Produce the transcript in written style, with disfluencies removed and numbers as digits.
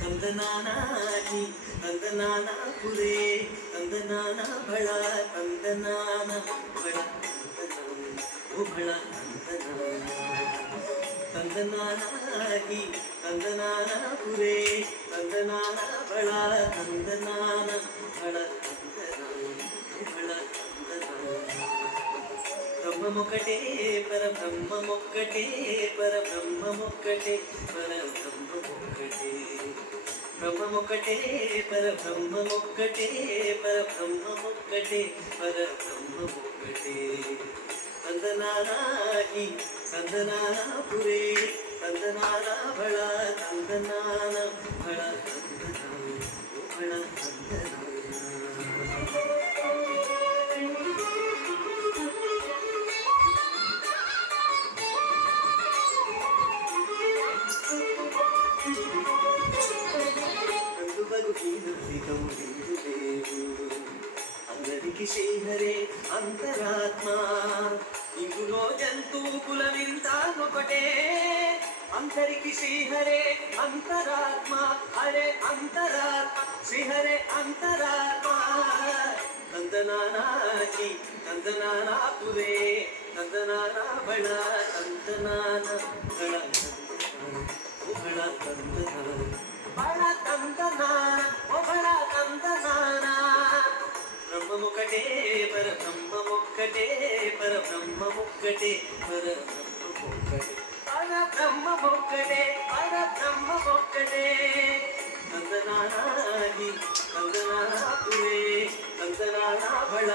ತಂದನಾನಾಗಿ ತಂದನಾನ ಪುರೇ ತಂದನಾನ ಬಳ ತಂದನಾನ ಬಳ ಬಳ ತಂದನಾನಾಗಿ ತಂದನಾನ ಪುರೇ ತಂದನಾನ ಬಳ ತಂದನಾನ ಬಳ బ్రహ్మమొక్కటే పరబ్రహ్మమొక్కటే పరబ్రహ్మమొక్కటే పరబ్రహ్మమొక్కటే బ్రహ్మమొక్కటే పరబ్రహ్మమొక్కటే పరబ్రహ్మమొక్కటే పరబ్రహ్మమొక్కటే తందనానాగి తందనాన పురే తందనాన బళ తందనాన బళ బళ అందరికి శ్రీహరే అంతరాత్మ ఇందులో జంతు కులమింతానొకటే అందరికి శ్రీహరే అంతరాత్మ హరే అంతరాత్మ శ్రీహరే అంతరాత్మ తందనానాకి తందనానా పురే తందనానా బళ తందనాన బళ బళ తందనాన బళ తందనాన ఓ బళ తందనాన బ్రహ్మమొక్కటే పరబ్రహ్మమొక్కటే పరబ్రహ్మమొక్కటే పరబ్రహ్మమొక్కటే పరబ్రహ్మమొక్కటే పరబ్రహ్మమొక్కటే తందనానాగి తందనానా పురే తందనానా బళ